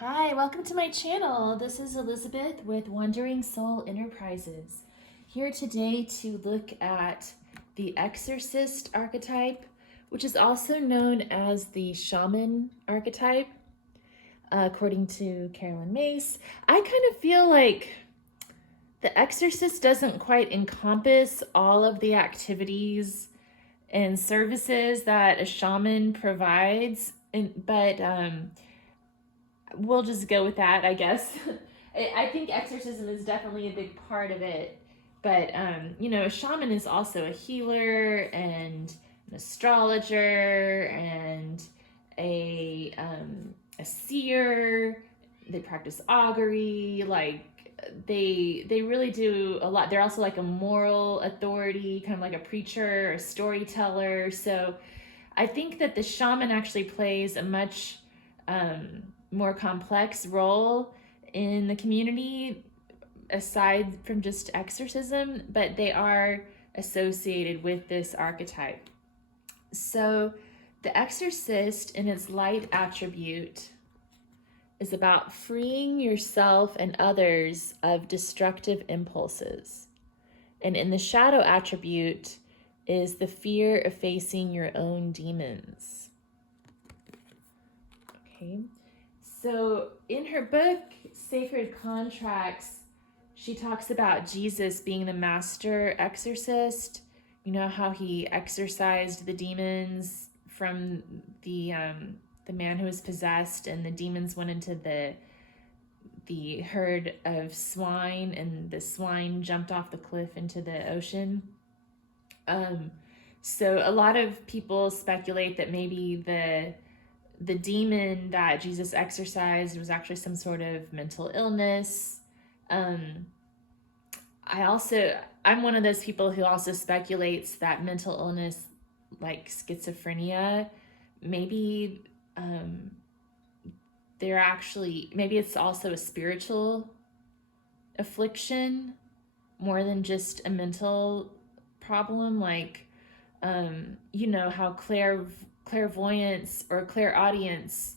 Hi, welcome to my channel. This is Elizabeth with Wandering Soul Enterprises. Here today to look at the Exorcist Archetype, which is also known as the Shaman Archetype, according to Carolyn Myss. I kind of feel like the Exorcist doesn't quite encompass all of the activities and services that a shaman provides, but we'll just go with that, I guess. I think exorcism is definitely a big part of it, but a shaman is also a healer and an astrologer and a seer. They practice augury, like they really do a lot. They're also like a moral authority, kind of like a preacher or a storyteller. So I think that the shaman actually plays a much more complex role in the community aside from just exorcism, but they are associated with this archetype. So the exorcist in its light attribute is about freeing yourself and others of destructive impulses. And in the shadow attribute is the fear of facing your own demons. Okay. So in her book, Sacred Contracts, she talks about Jesus being the master exorcist. You know how he exorcised the demons from the man who was possessed, and the demons went into the herd of swine, and the swine jumped off the cliff into the ocean. So a lot of people speculate that maybe the demon that Jesus exorcised was actually some sort of mental illness. I'm one of those people who also speculates that mental illness, like schizophrenia, maybe maybe it's also a spiritual affliction more than just a mental problem. Like, how clairvoyance or clairaudience,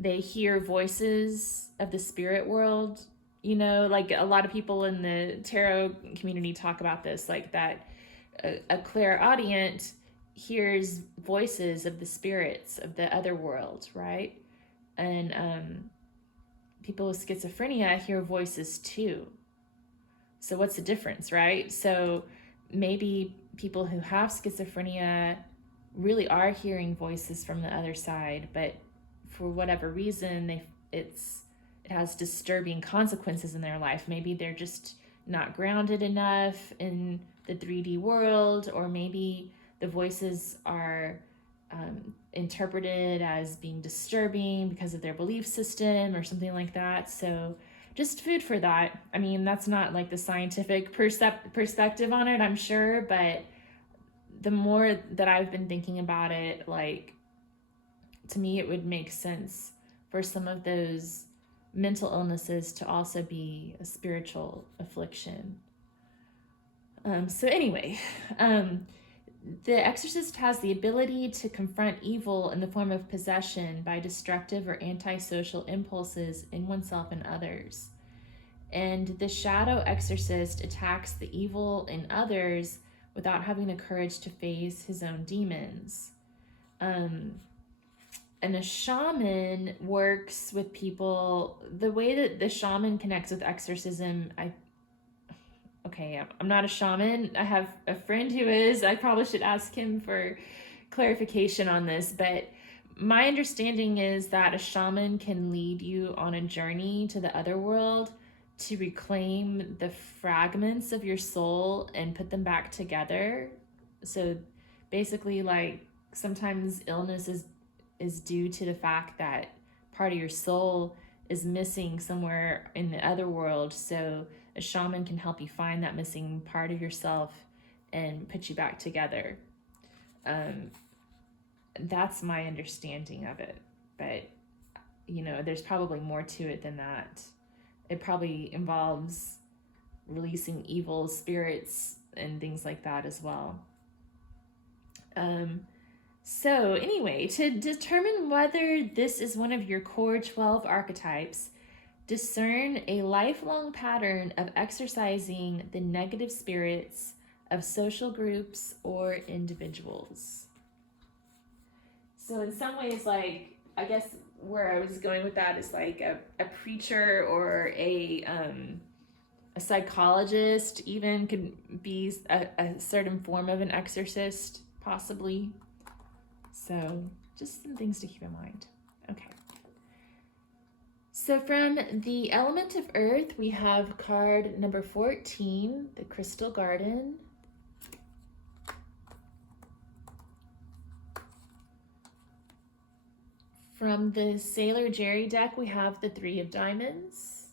they hear voices of the spirit world. Like a lot of people in the tarot community talk about this, like that a clairaudient hears voices of the spirits of the other world, right? And people with schizophrenia hear voices too. So what's the difference, right? So maybe people who have schizophrenia really are hearing voices from the other side, but for whatever reason, it has disturbing consequences in their life. Maybe they're just not grounded enough in the 3D world, or maybe the voices are interpreted as being disturbing because of their belief system or something like that. So just food for that. I mean, that's not like the scientific perspective on it, I'm sure, but the more that I've been thinking about it, like, to me, it would make sense for some of those mental illnesses to also be a spiritual affliction. So anyway, the exorcist has the ability to confront evil in the form of possession by destructive or antisocial impulses in oneself and others. And the shadow exorcist attacks the evil in others without having the courage to face his own demons. And a shaman works with people. The way that the shaman connects with exorcism, I'm not a shaman. I have a friend who is. I probably should ask him for clarification on this, but my understanding is that a shaman can lead you on a journey to the other world to reclaim the fragments of your soul and put them back together. So basically, like, sometimes illness is due to the fact that part of your soul is missing somewhere in the other world. So a shaman can help you find that missing part of yourself and put you back together. That's my understanding of it. But, there's probably more to it than that. It probably involves releasing evil spirits and things like that as well. So anyway, to determine whether this is one of your core 12 archetypes, discern a lifelong pattern of exercising the negative spirits of social groups or individuals. So in some ways, like, I guess where I was going with that is like a preacher or a psychologist even could be a certain form of an exorcist, possibly. So just some things to keep in mind. Okay. So from the element of earth, we have card number 14, the Crystal Garden. From the Sailor Jerry deck, we have the 3 of Diamonds.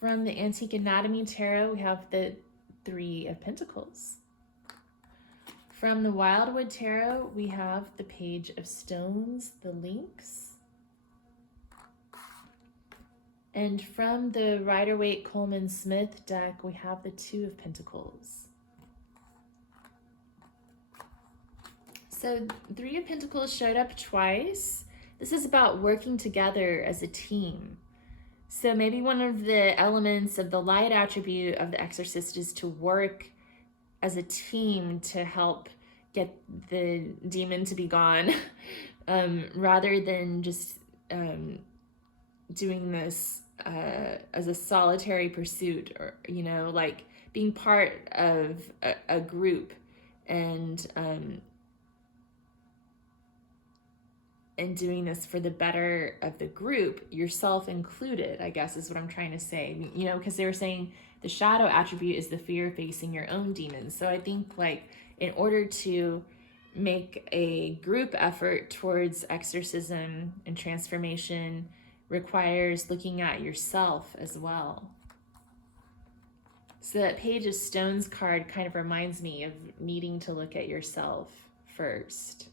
From the Antique Anatomy Tarot, we have the 3 of Pentacles. From the Wildwood Tarot, we have the Page of Stones, the Lynx. And from the Rider Waite Coleman Smith deck, we have the 2 of Pentacles. So 3 of Pentacles showed up twice. This is about working together as a team. So maybe one of the elements of the light attribute of the Exorcist is to work as a team to help get the demon to be gone, rather than just doing this as a solitary pursuit, or, you know, like being part of a group and doing this for the better of the group, yourself included, I guess is what I'm trying to say. You know, because they were saying the shadow attribute is the fear of facing your own demons. So I think, like, in order to make a group effort towards exorcism and transformation requires looking at yourself as well. So that Page of Stones card kind of reminds me of needing to look at yourself first.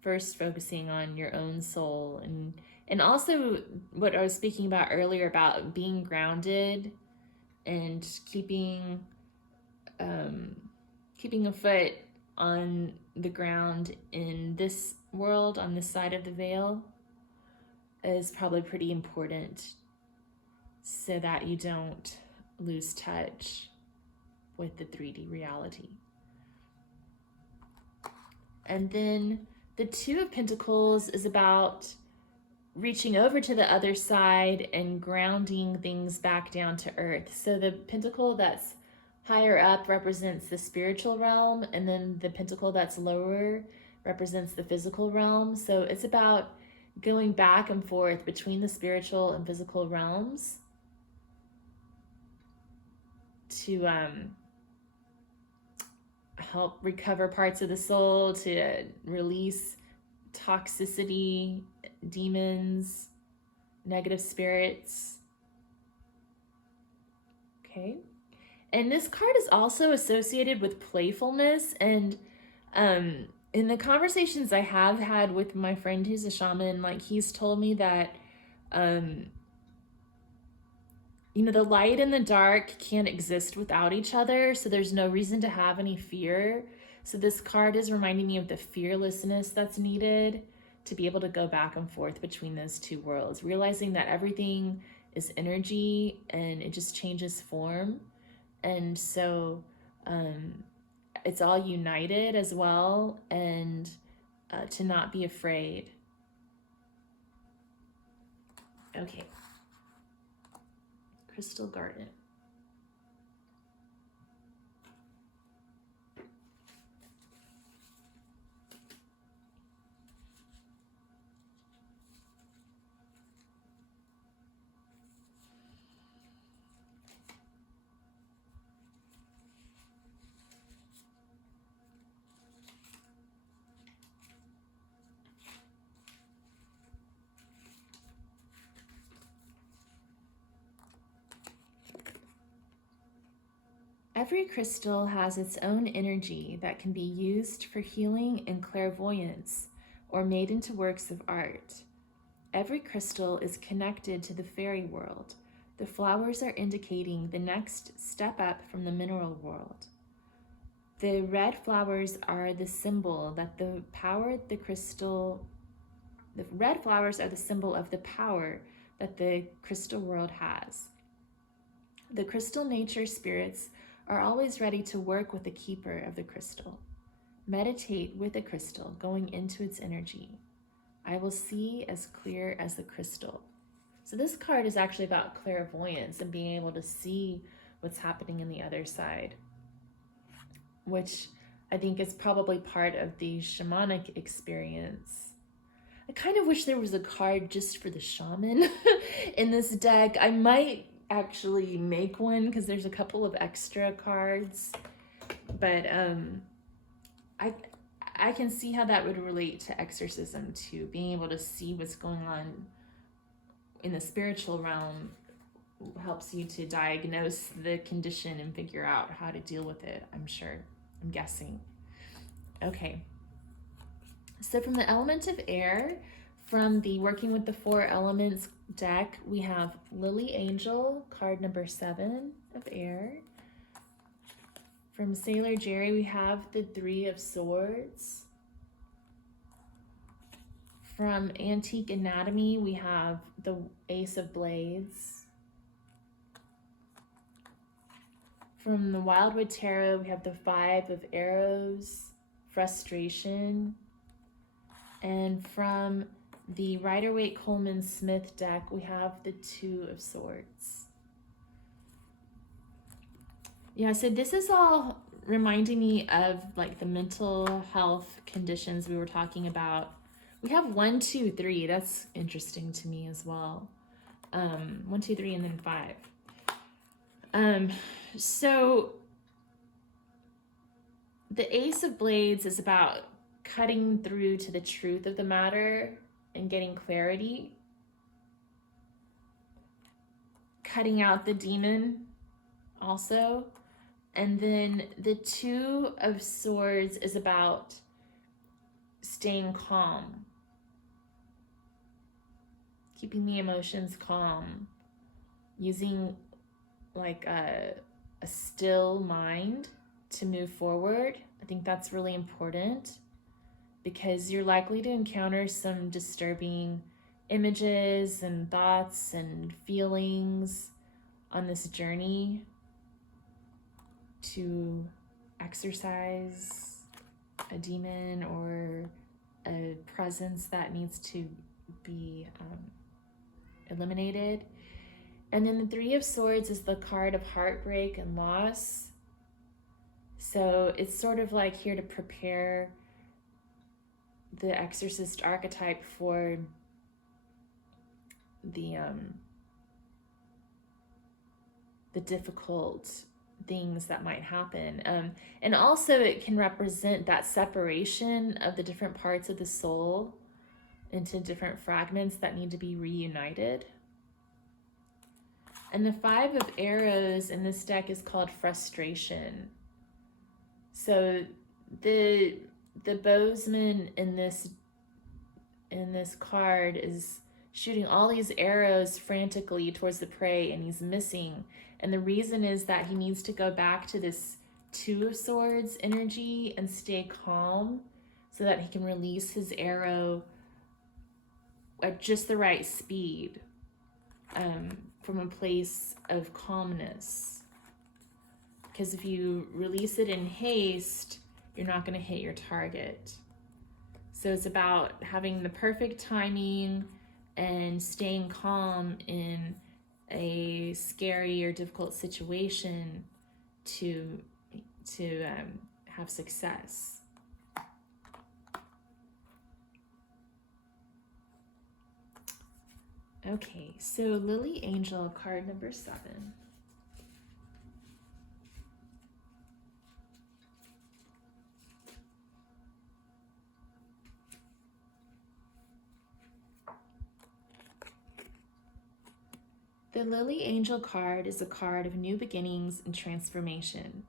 First focusing on your own soul, and also what I was speaking about earlier about being grounded and keeping a foot on the ground in this world, on this side of the veil, is probably pretty important so that you don't lose touch with the 3D reality. And then the 2 of Pentacles is about reaching over to the other side and grounding things back down to earth. So the pentacle that's higher up represents the spiritual realm, and then the pentacle that's lower represents the physical realm. So it's about going back and forth between the spiritual and physical realms to help recover parts of the soul, to release toxicity, demons, negative spirits. Okay. And this card is also associated with playfulness. And in the conversations I have had with my friend who's a shaman, like, he's told me that you know, the light and the dark can't exist without each other, so there's no reason to have any fear. So this card is reminding me of the fearlessness that's needed to be able to go back and forth between those two worlds, realizing that everything is energy and it just changes form. And so it's all united as well, and to not be afraid. Okay. Crystal Garden. Every crystal has its own energy that can be used for healing and clairvoyance or made into works of art. Every crystal is connected to the fairy world. The flowers are indicating the next step up from the mineral world. The red flowers are the symbol that the power, the crystal, the red flowers are the symbol of the power that the crystal world has. The crystal nature spirits are always ready to work with the keeper of the crystal. Meditate with the crystal, going into its energy. I will see as clear as the crystal. So this card is actually about clairvoyance and being able to see what's happening in the other side, which I think is probably part of the shamanic experience. I kind of wish there was a card just for the shaman in this deck. I might actually make one because there's a couple of extra cards, but I can see how that would relate to exorcism too. Being able to see what's going on in the spiritual realm helps you to diagnose the condition and figure out how to deal with it, I'm sure. I'm guessing. Okay. So from the element of air, from the Working with the Four Elements deck, we have Lily Angel, card number 7 of air. From Sailor Jerry, we have the 3 of Swords. From Antique Anatomy, we have the Ace of Blades. From the Wildwood Tarot, we have the 5 of Arrows, Frustration. And from the Waite Coleman Smith deck, we have the 2 of Swords. Yeah, so this is all reminding me of like the mental health conditions we were talking about. We have 1, 2, 3. That's interesting to me as well. 1, 2, 3, and then 5. So the Ace of Blades is about cutting through to the truth of the matter and getting clarity. Cutting out the demon also. And then the 2 of Swords is about staying calm. Keeping the emotions calm. Using like a still mind to move forward. I think that's really important because you're likely to encounter some disturbing images and thoughts and feelings on this journey to exorcise a demon or a presence that needs to be eliminated. And then the 3 of Swords is the card of heartbreak and loss. So it's sort of like here to prepare the Exorcist archetype for the difficult things that might happen. And also it can represent that separation of the different parts of the soul into different fragments that need to be reunited. And the 5 of Arrows in this deck is called Frustration. So the bowsman in this card is shooting all these arrows frantically towards the prey and he's missing. And the reason is that he needs to go back to this 2 of Swords energy and stay calm so that he can release his arrow at just the right speed. From a place of calmness. Because if you release it in haste, you're not going to hit your target. So it's about having the perfect timing and staying calm in a scary or difficult situation to have success. Okay, so Lily Angel, card number 7. The Lily Angel card is a card of new beginnings and transformation.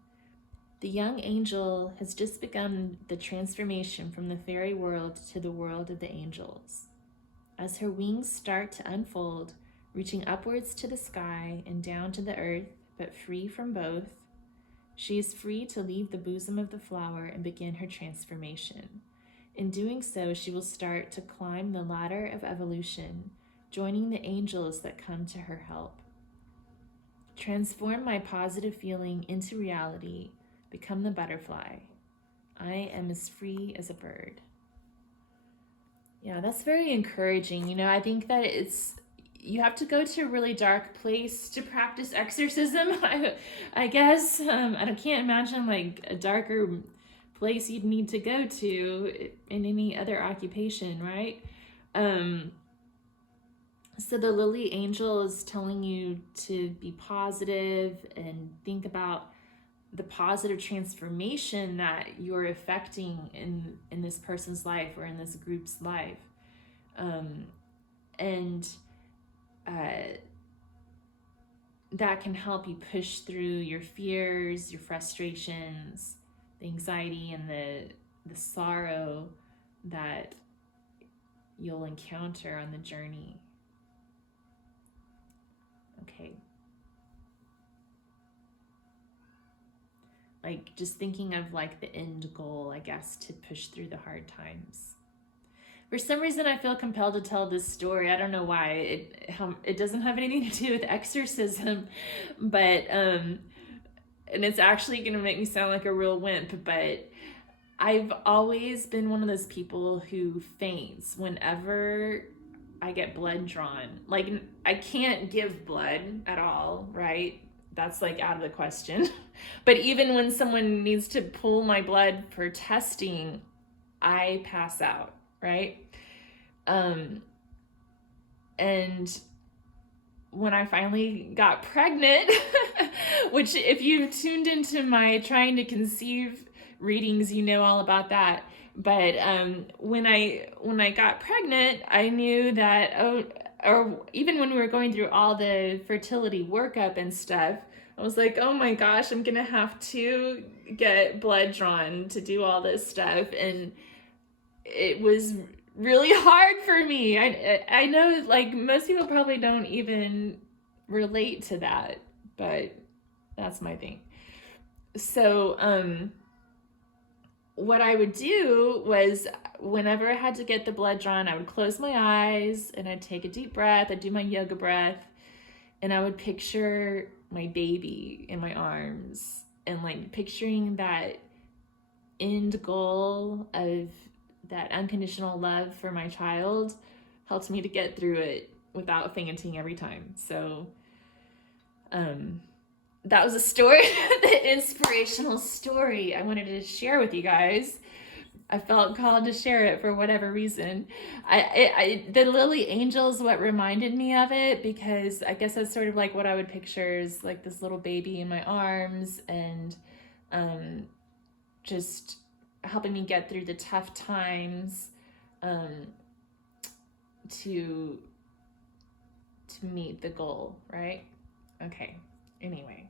The young angel has just begun the transformation from the fairy world to the world of the angels. As her wings start to unfold, reaching upwards to the sky and down to the earth, but free from both, She is free to leave the bosom of the flower and begin her transformation. In doing so, she will start to climb the ladder of evolution, joining the angels that come to her help. Transform my positive feeling into reality. Become the butterfly. I am as free as a bird. Yeah, that's very encouraging. You know, I think that you have to go to a really dark place to practice exorcism, I guess. I can't imagine like a darker place you'd need to go to in any other occupation, right? So the lily angel is telling you to be positive and think about the positive transformation that you're affecting in this person's life or in this group's life. That can help you push through your fears, your frustrations, the anxiety, and the sorrow that you'll encounter on the journey. Okay. Like just thinking of like the end goal, I guess, to push through the hard times. For some reason, I feel compelled to tell this story. I don't know why. It doesn't have anything to do with exorcism, but and it's actually going to make me sound like a real wimp, but I've always been one of those people who faints whenever I get blood drawn. Like, I can't give blood at all, right? That's like out of the question. But even when someone needs to pull my blood for testing, I pass out, right? And when I finally got pregnant, which if you tuned into my trying to conceive readings, you know all about that. But when I got pregnant, I knew that, or even when we were going through all the fertility workup and stuff, I was like, oh my gosh, I'm gonna have to get blood drawn to do all this stuff. And it was really hard for me. I know like most people probably don't even relate to that, but that's my thing. So what I would do was whenever I had to get the blood drawn, I would close my eyes and I'd take a deep breath. I'd do my yoga breath and I would picture my baby in my arms and like picturing that end goal of that unconditional love for my child helped me to get through it without fainting every time. So that was a story, the inspirational story I wanted to share with you guys. I felt called to share it for whatever reason. The lily angel is what reminded me of it, because I guess that's sort of like what I would picture is like this little baby in my arms and just helping me get through the tough times to meet the goal, right? Okay, anyway.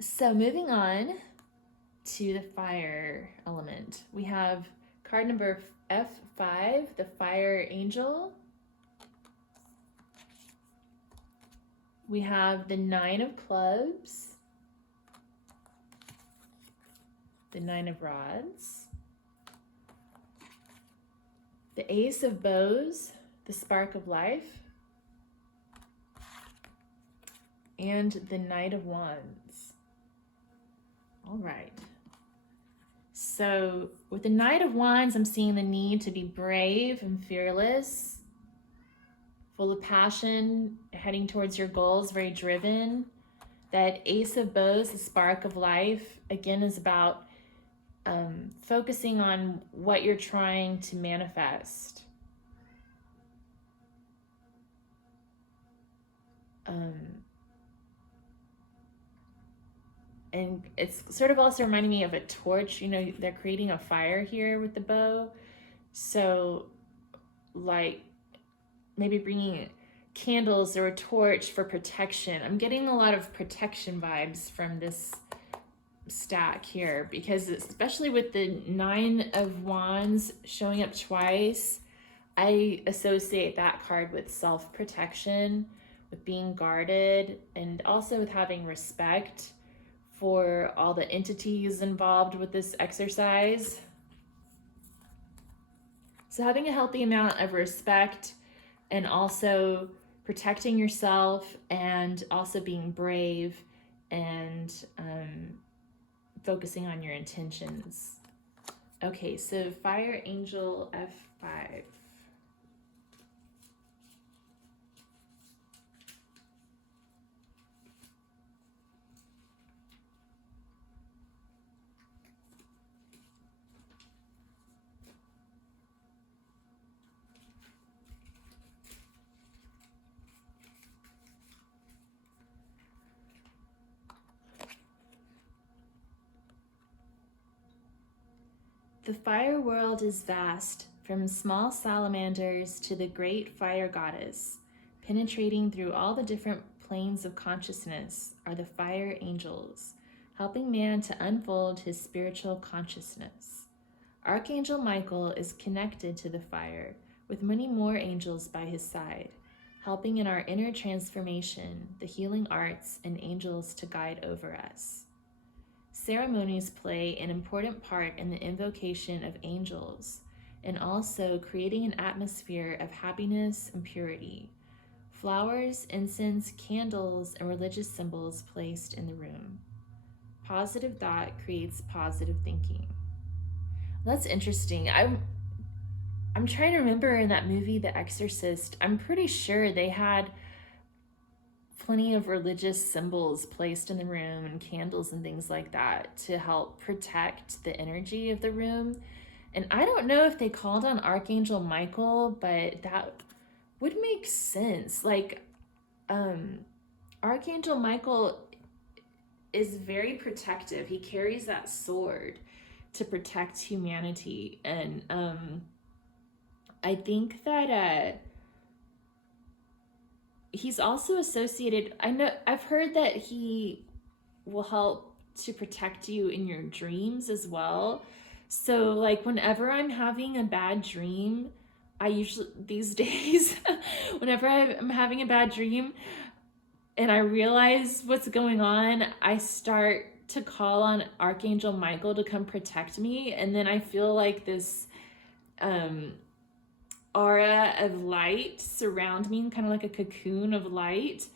So moving on to the fire element. We have card number F5, the fire angel. We have the 9 of clubs, the 9 of rods, the ace of bows, the spark of life, and the Knight of Wands. All right. So with the Knight of Wands, I'm seeing the need to be brave and fearless, full of passion, heading towards your goals, very driven. That Ace of Bows, the spark of life, again, is about focusing on what you're trying to manifest. And it's sort of also reminding me of a torch. You know, they're creating a fire here with the bow. So like maybe bringing candles or a torch for protection. I'm getting a lot of protection vibes from this stack here, because especially with the 9 of Wands showing up twice, I associate that card with self-protection, with being guarded, and also with having respect for all the entities involved with this exercise. So having a healthy amount of respect and also protecting yourself and also being brave and focusing on your intentions. Okay, so Fire Angel F5. The fire world is vast, from small salamanders to the great fire goddess. Penetrating through all the different planes of consciousness are the fire angels, helping man to unfold his spiritual consciousness. Archangel Michael is connected to the fire, with many more angels by his side, helping in our inner transformation, the healing arts, and angels to guide over us. Ceremonies play an important part in the invocation of angels and also creating an atmosphere of happiness and purity. Flowers, incense, candles, and religious symbols placed in the room. Positive thought creates positive thinking. That's interesting. I'm trying to remember in that movie, The Exorcist, I'm pretty sure they had plenty of religious symbols placed in the room and candles and things like that to help protect the energy of the room. And I don't know if they called on Archangel Michael, but that would make sense. Like, Archangel Michael is very protective. He carries that sword to protect humanity. And I think that he's also associated, I've heard that he will help to protect you in your dreams as well. So like whenever I'm having a bad dream, I usually these days whenever I'm having a bad dream and I realize what's going on, I start to call on Archangel Michael to come protect me, and then I feel like this aura of light surround me, kind of like a cocoon of light,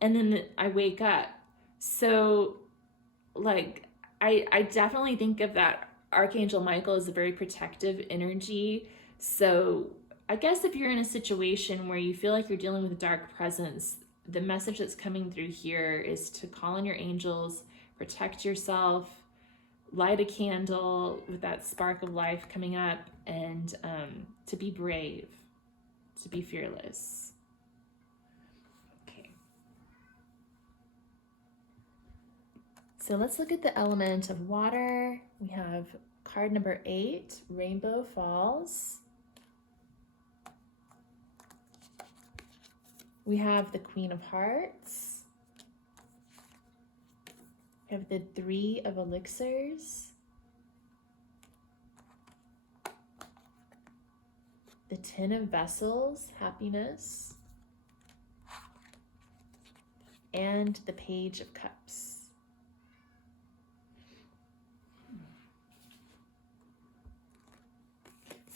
and then I wake up. So like I definitely think of that Archangel Michael as a very protective energy. So I guess if you're in a situation where you feel like you're dealing with a dark presence, the message that's coming through here is to call on your angels, protect yourself, light a candle with that spark of life coming up, and to be brave, to be fearless. Okay. So let's look at the element of water. We have card number 8, Rainbow Falls. We have the Queen of Hearts. We have the 3 of Elixirs. The 10 of Vessels, Happiness. And the Page of Cups.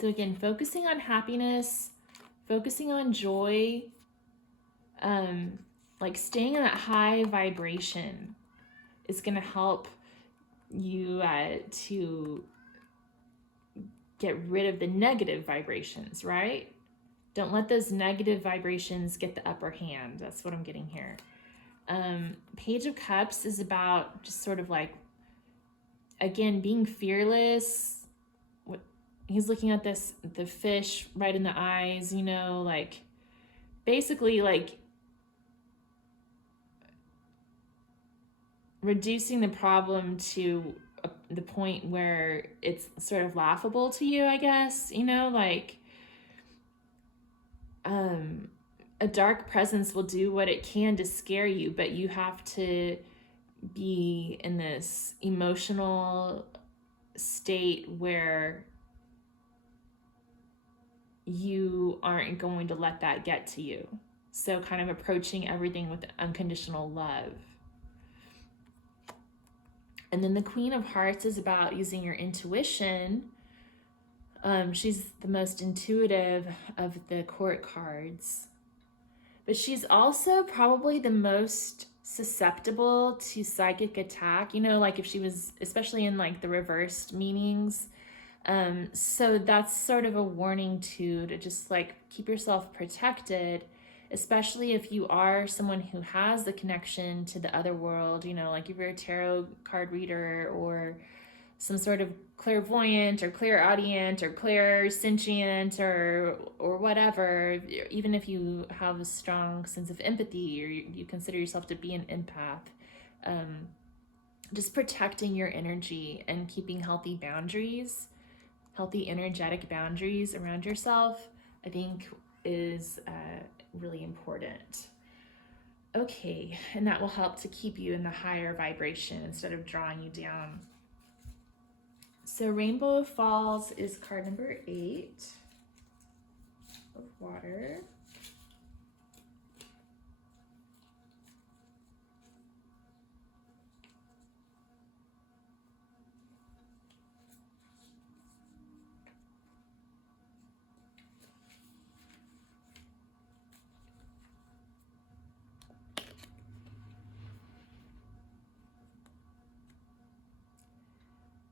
So again, focusing on happiness, focusing on joy, like staying in that high vibration is going to help you to get rid of the negative vibrations, right? Don't let those negative vibrations get the upper hand. That's what I'm getting here. Page of Cups is about just sort of like, again, being fearless. He's looking at the fish right in the eyes, you know, like basically like reducing the problem to the point where it's sort of laughable to you, I guess, you know, like a dark presence will do what it can to scare you, but you have to be in this emotional state where you aren't going to let that get to you. So kind of approaching everything with unconditional love. And then the Queen of Hearts is about using your intuition. She's the most intuitive of the court cards. But she's also probably the most susceptible to psychic attack, you know, like if she was, especially in like the reversed meanings. So that's sort of a warning to just like keep yourself protected, especially if you are someone who has the connection to the other world, you know, like if you're a tarot card reader or some sort of clairvoyant or clairaudient or clairsentient or whatever, even if you have a strong sense of empathy or you consider yourself to be an empath, just protecting your energy and keeping healthy boundaries, healthy energetic boundaries around yourself, I think is really important. Okay, and that will help to keep you in the higher vibration instead of drawing you down. So Rainbow of Falls is card number 8 of water.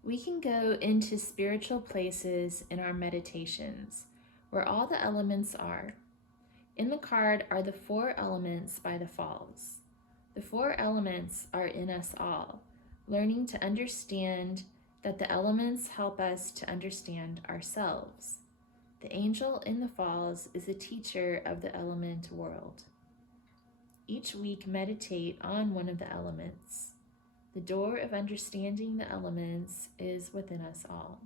We can go into spiritual places in our meditations, where all the elements are. In the card are the 4 elements by the Falls. The 4 elements are in us all, learning to understand that the elements help us to understand ourselves. The angel in the Falls is a teacher of the element world. Each week, meditate on one of the elements. The door of understanding the elements is within us all.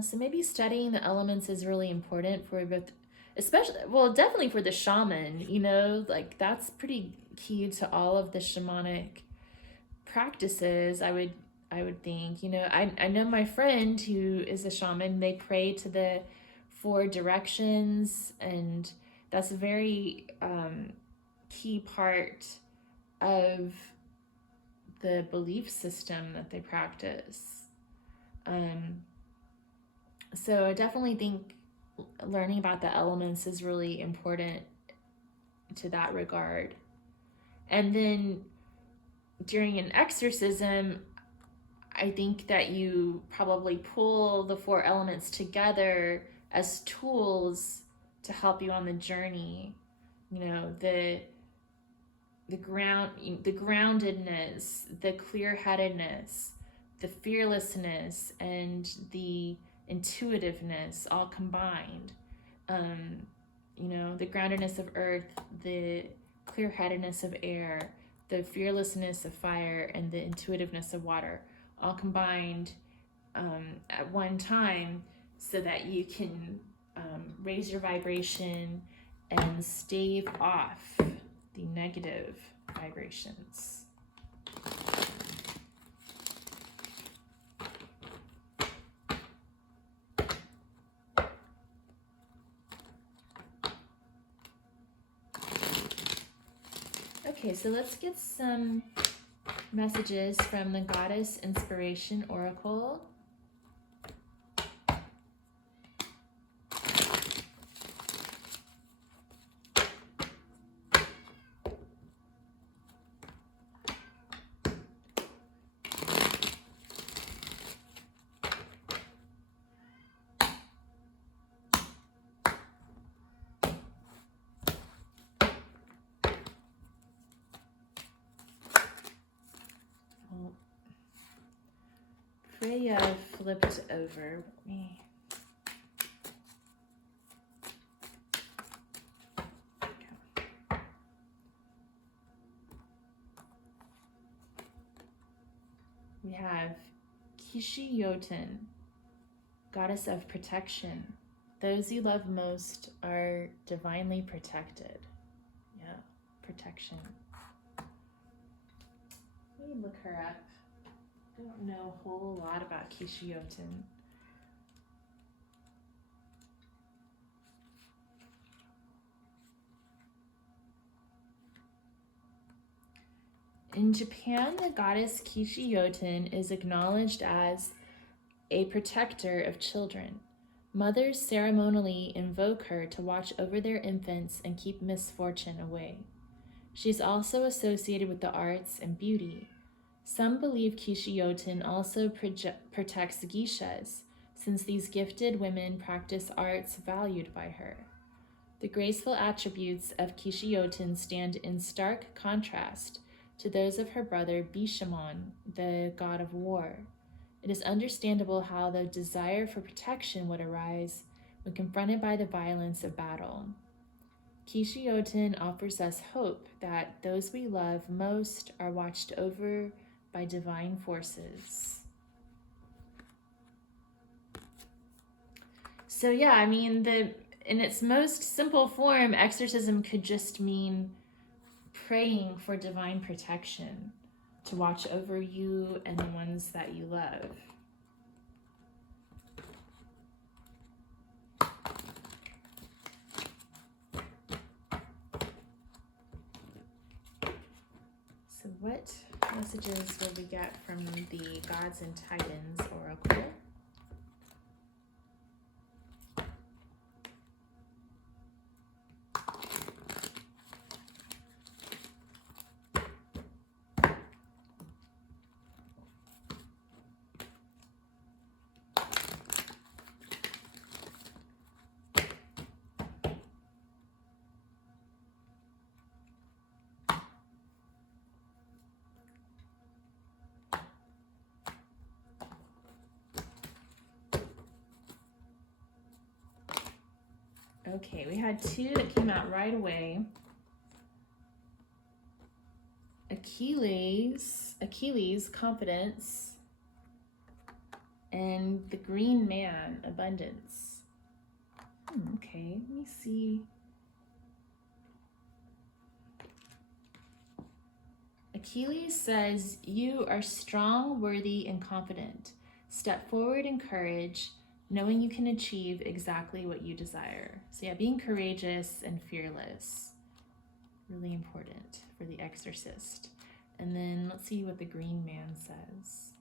So maybe studying the elements is really important for both, especially, well, definitely for the shaman, you know, like that's pretty key to all of the shamanic practices, I would think. You know, I know my friend who is a shaman, they pray to the 4 directions, and that's a very key part of the belief system that they practice. So I definitely think learning about the elements is really important to that regard. And then during an exorcism, I think that you probably pull the 4 elements together as tools to help you on the journey. You know, the groundedness, the clear-headedness, the fearlessness, and the intuitiveness all combined. You know, the groundedness of earth, the clear-headedness of air, the fearlessness of fire, and the intuitiveness of water, all combined at one time, so that you can raise your vibration and stave off the negative vibrations. Okay, so let's get some messages from the Goddess Inspiration Oracle. Freya flipped over. Let me. We have Kishi Yoten, Goddess of Protection. Those you love most are divinely protected. Yeah, protection. Let me look her up. I don't know a whole lot about Kishi Yoten. In Japan, the goddess Kishi-yoten is acknowledged as a protector of children. Mothers ceremonially invoke her to watch over their infants and keep misfortune away. She's also associated with the arts and beauty. Some believe Kishi-yoten also protects geishas, since these gifted women practice arts valued by her. The graceful attributes of Kishi-yoten stand in stark contrast to those of her brother Bishamon, the god of war. It is understandable how the desire for protection would arise when confronted by the violence of battle. Kishi-yoten offers us hope that those we love most are watched over by divine forces. So yeah, I mean, in its most simple form, exorcism could just mean praying for divine protection to watch over you and the ones that you love. So what messages will we get from the Gods and Titans Oracle? Okay, we had two that came out right away. Achilles, confidence, and the green man, abundance. Okay, let me see. Achilles says, you are strong, worthy, and confident. Step forward in courage, knowing you can achieve exactly what you desire. So yeah, being courageous and fearless. Really important for the Exorcist. And then let's see what the green man says.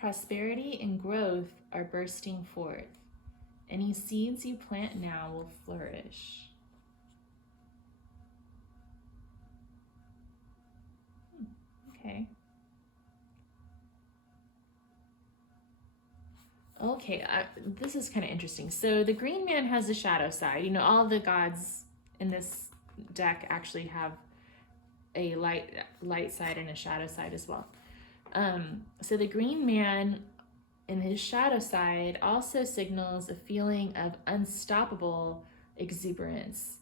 Prosperity and growth are bursting forth. Any seeds you plant now will flourish. Okay. Okay, this is kind of interesting. So the green man has a shadow side. You know, all the gods in this deck actually have a light side and a shadow side as well. So the green man in his shadow side also signals a feeling of unstoppable exuberance.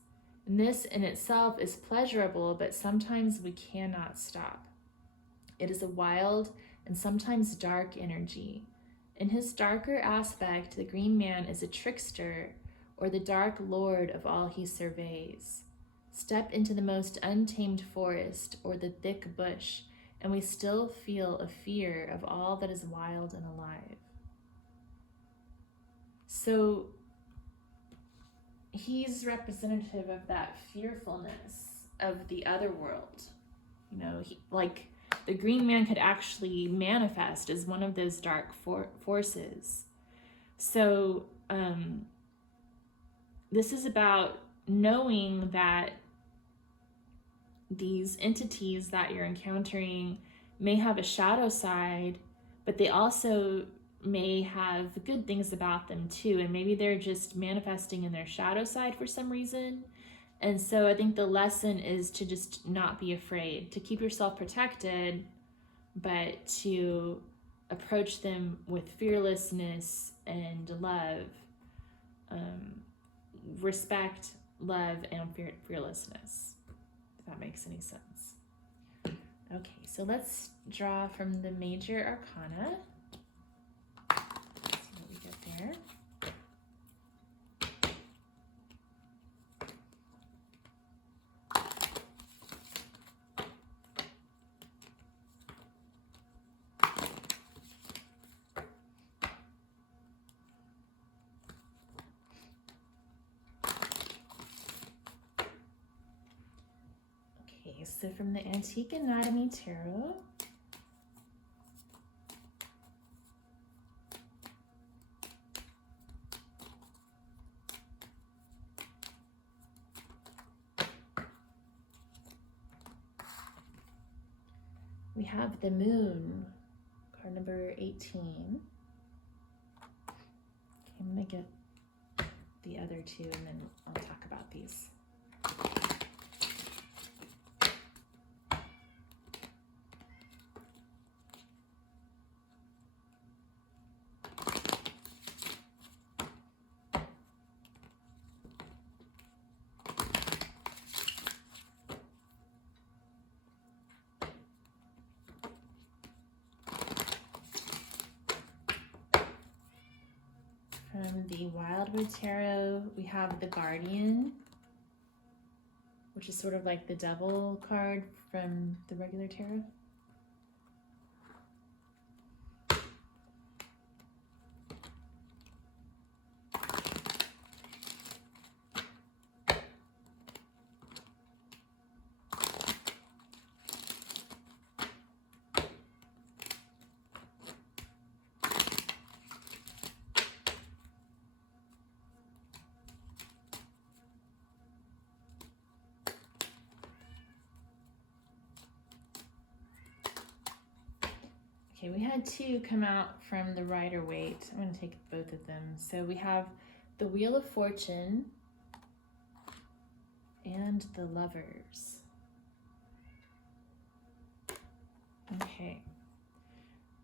And this in itself is pleasurable, but sometimes we cannot stop. It is a wild and sometimes dark energy. In his darker aspect, the green man is a trickster or the dark lord of all he surveys. Step into the most untamed forest or the thick bush, and we still feel a fear of all that is wild and alive. So he's representative of that fearfulness of the other world. You know, like the green man could actually manifest as one of those dark forces. So this is about knowing that these entities that you're encountering may have a shadow side, but they also may have good things about them too, and maybe they're just manifesting in their shadow side for some reason. And so I think the lesson is to just not be afraid, to keep yourself protected, but to approach them with fearlessness and love, respect, love, and fearlessness, if that makes any sense. Okay, so let's draw from the major arcana. Let's see what we get there. so from the Antique Anatomy Tarot, we have the Moon, card number 18. Okay, I'm gonna get the other two and then I'll talk about these. From the Wildwood Tarot, we have the Guardian, which is sort of like the Devil card from the regular tarot. Okay, we had two come out from the Rider Waite. I'm going to take both of them. So we have the Wheel of Fortune and the Lovers. Okay,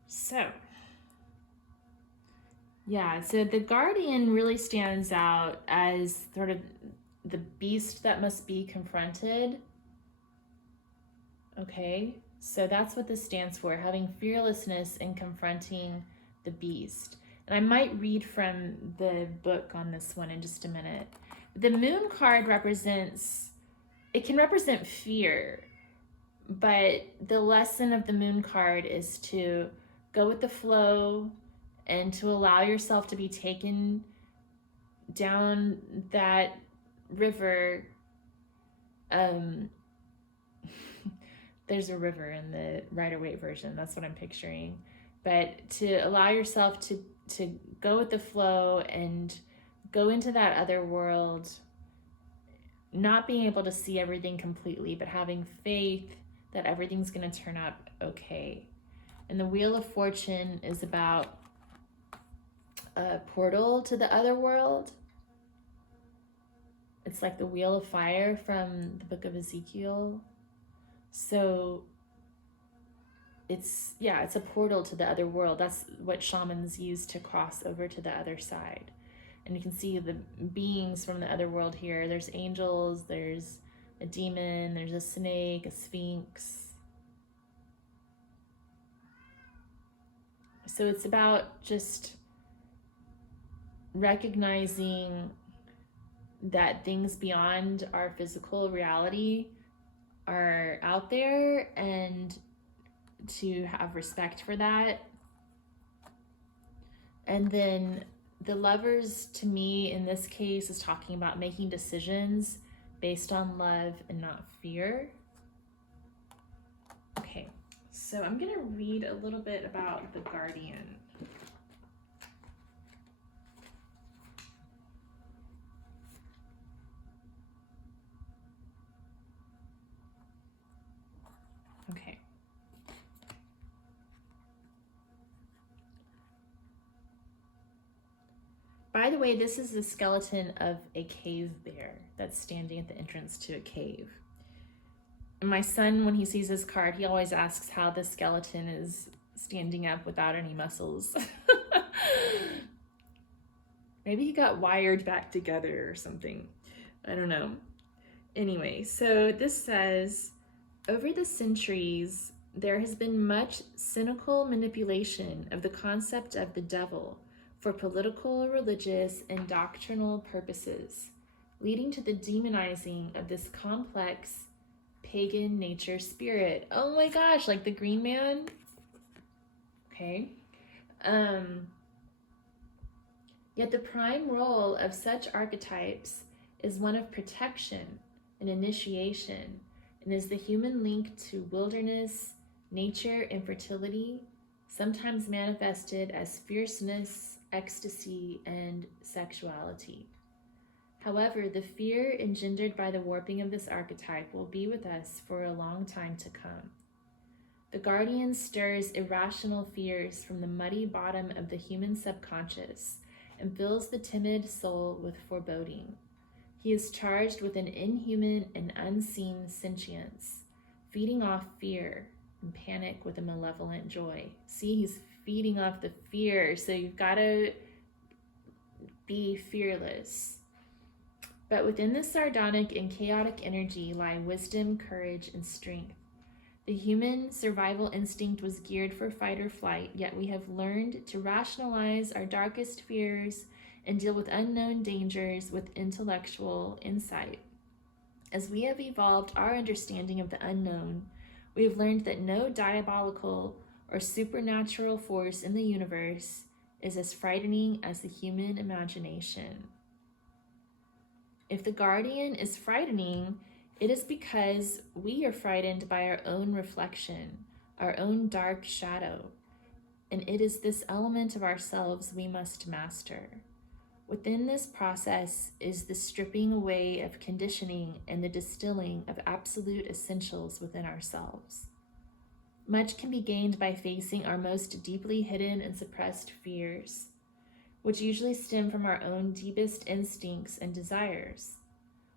so yeah, so the Guardian really stands out as sort of the beast that must be confronted. Okay, so that's what this stands for, having fearlessness in confronting the beast. And I might read from the book on this one in just a minute. The Moon card represents, it can represent fear, but the lesson of the Moon card is to go with the flow and to allow yourself to be taken down that river. There's a river in the Rider-Waite version. That's what I'm picturing. But to allow yourself to go with the flow and go into that other world, not being able to see everything completely, but having faith that everything's going to turn out okay. And the Wheel of Fortune is about a portal to the other world. It's like the Wheel of Fire from the book of Ezekiel. So it's a portal to the other world. That's what shamans use to cross over to the other side. And you can see the beings from the other world here. There's angels, there's a demon, there's a snake, a sphinx. So it's about just recognizing that things beyond our physical reality are out there and to have respect for that. And then the Lovers, to me, in this case, is talking about making decisions based on love and not fear. Okay, so I'm gonna read a little bit about the Guardian. Okay. By the way, this is the skeleton of a cave bear that's standing at the entrance to a cave. And my son, when he sees this card, he always asks how the skeleton is standing up without any muscles. Maybe he got wired back together or something. I don't know. Anyway, so this says, over the centuries, there has been much cynical manipulation of the concept of the devil for political, religious, and doctrinal purposes, leading to the demonizing of this complex pagan nature spirit. Oh my gosh, like the Green Man? Okay. Yet the prime role of such archetypes is one of protection and initiation, and is the human link to wilderness, nature, and fertility, sometimes manifested as fierceness, ecstasy, and sexuality. However, the fear engendered by the warping of this archetype will be with us for a long time to come. The guardian stirs irrational fears from the muddy bottom of the human subconscious and fills the timid soul with foreboding. He is charged with an inhuman and unseen sentience, feeding off fear and panic with a malevolent joy. See, he's feeding off the fear, so you've got to be fearless. But within this sardonic and chaotic energy lie wisdom, courage, and strength. The human survival instinct was geared for fight or flight, yet we have learned to rationalize our darkest fears and deal with unknown dangers with intellectual insight. As we have evolved our understanding of the unknown, we have learned that no diabolical or supernatural force in the universe is as frightening as the human imagination. If the guardian is frightening, it is because we are frightened by our own reflection, our own dark shadow, and it is this element of ourselves we must master. Within this process is the stripping away of conditioning and the distilling of absolute essentials within ourselves. Much can be gained by facing our most deeply hidden and suppressed fears, which usually stem from our own deepest instincts and desires.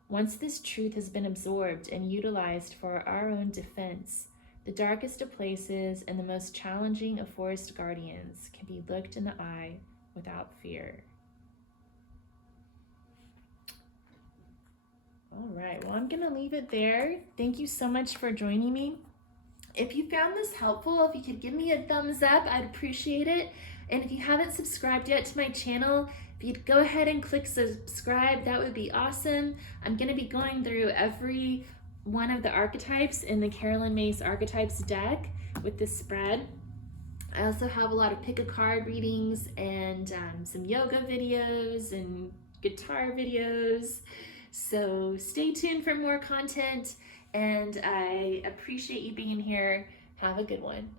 Once this truth has been absorbed and utilized for our own defense, the darkest of places and the most challenging of forest guardians can be looked in the eye without fear. All right, well, I'm going to leave it there. Thank you so much for joining me. If you found this helpful, if you could give me a thumbs up, I'd appreciate it. And if you haven't subscribed yet to my channel, if you'd go ahead and click subscribe, that would be awesome. I'm going to be going through every one of the archetypes in the Carolyn Myss Archetypes deck with this spread. I also have a lot of pick a card readings and some yoga videos and guitar videos. So stay tuned for more content, and I appreciate you being here. Have a good one.